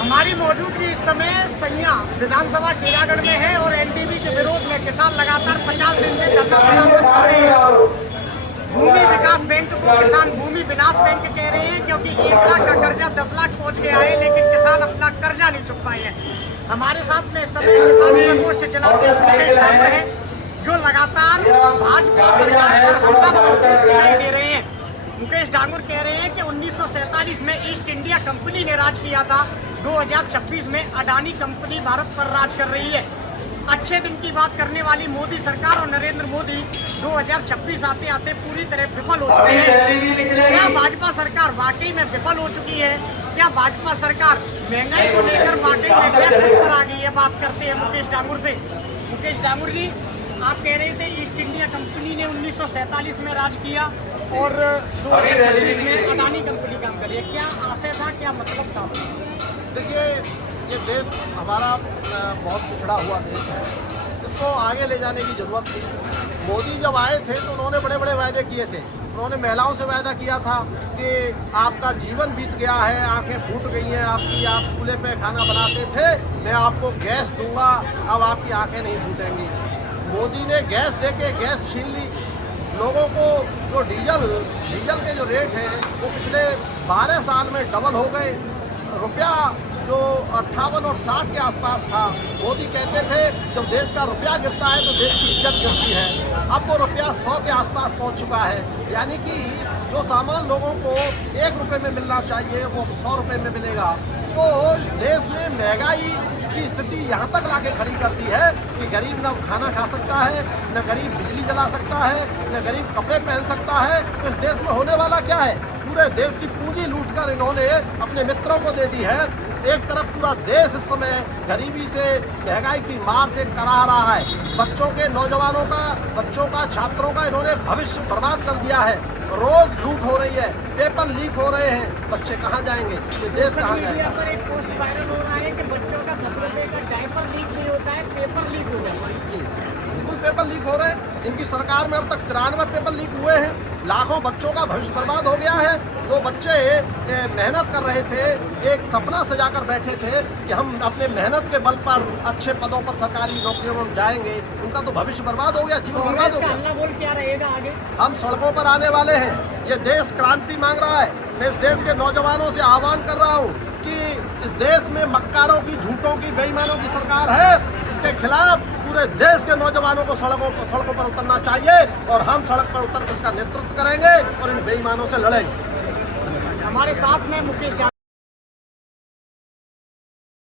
हमारी मौजूदगी इस समय सैया विधानसभा खीरागढ़ में है और एनडीबी के विरोध में किसान लगातार 50 दिन से धरना प्रदर्शन कर रहे हैं। भूमि विकास बैंक को किसान भूमि विनाश बैंक कह रहे हैं, क्योंकि 1 लाख का कर्जा 10 लाख पहुंच गया है, लेकिन किसान अपना कर्जा नहीं चुका पाए हैं। हमारे साथ में इस समय किसान प्रकोष्ठ जिलाध्यक्ष मुकेश डांगर है, जो लगातार भाजपा सरकार पर हमला बोलते दिखाई दे रहे हैं। मुकेश डांगर कह रहे हैं कि 1947 में ईस्ट इंडिया कंपनी ने राज किया था, 2026 में अडानी कंपनी भारत पर राज कर रही है। अच्छे दिन की बात करने वाली मोदी सरकार और नरेंद्र मोदी 2026 आते आते पूरी तरह विफल हो चुके हैं। क्या भाजपा सरकार वाकई में विफल हो चुकी है? क्या भाजपा सरकार महंगाई को लेकर वाकई में बैकफुट पर आ गई है? बात करते हैं मुकेश डांगर से। मुकेश डांगर जी, आप कह रहे थे ईस्ट इंडिया कंपनी ने 1947 में राज किया और 2026 में अडानी कंपनी काम कर रही है। क्या आशय था, क्या मतलब था? देखिए, ये देश हमारा बहुत पिछड़ा हुआ देश है, इसको आगे ले जाने की जरूरत थी। मोदी जब आए थे तो उन्होंने बड़े बड़े वायदे किए थे। उन्होंने महिलाओं से वायदा किया था कि आपका जीवन बीत गया है, आंखें फूट गई हैं आपकी, आप चूल्हे पे खाना बनाते थे, मैं आपको गैस दूंगा, अब आपकी आंखें नहीं फूटेंगी। मोदी ने गैस देके गैस छीन ली। लोगों को जो डीजल के जो रेट हैं वो पिछले 12 साल में डबल हो गए। रुपया जो 58 और 60 के आसपास था, मोदी कहते थे जब देश का रुपया गिरता है तो देश की इज्जत गिरती है। अब वो रुपया 100 के आसपास पहुंच चुका है, यानी कि जो सामान लोगों को 1 रुपये में मिलना चाहिए वो 100 रुपये में मिलेगा। तो इस देश में महंगाई की स्थिति यहाँ तक लाके खड़ी करती है कि गरीब न खाना खा सकता है, न गरीब बिजली जला सकता है, न गरीब कपड़े पहन सकता है। तो इस देश में होने वाला क्या है? पूरे देश की पूंजी लूटकर इन्होंने अपने मित्रों को दे दी है। एक तरफ पूरा देश इस समय गरीबी से, महंगाई की मार से कराह रहा है। बच्चों के, नौजवानों का, बच्चों का, छात्रों का इन्होंने भविष्य बर्बाद कर दिया है। रोज लूट हो रही है, पेपर लीक हो रहे हैं, बच्चे कहाँ जाएंगे? इस देश कहाँ जाएगा? पर एक पोस्ट वायरल हो रहा है कि बच्चों का 10 रुपए का डायपर लीक नहीं होता है, पेपर लीक हो जाता है। बिल्कुल पेपर लीक हो रहे हैं। इनकी सरकार में अब तक 93 पेपर लीक हुए हैं। लाखों बच्चों का भविष्य बर्बाद हो गया है। वो बच्चे मेहनत कर रहे थे, एक सपना सजाकर बैठे थे कि हम अपने मेहनत के बल पर अच्छे पदों पर, सरकारी नौकरियों में जाएंगे। उनका तो भविष्य बर्बाद हो गया, जीवन बर्बाद हो गया। हल्ला बोल क्या रहेगा आगे? हम सड़कों पर आने वाले हैं। ये देश क्रांति मांग रहा है। मैं इस देश के नौजवानों से आह्वान कर रहा हूँ कि इस देश में मक्कारों की, झूठों की, बेईमानों की सरकार है। इसके खिलाफ पूरे देश के नौजवानों को सड़कों पर उतरना चाहिए और हम सड़क पर उतर इसका नेतृत्व करेंगे और इन बेईमानों से लड़ेंगे। हमारे साथ में मुकेश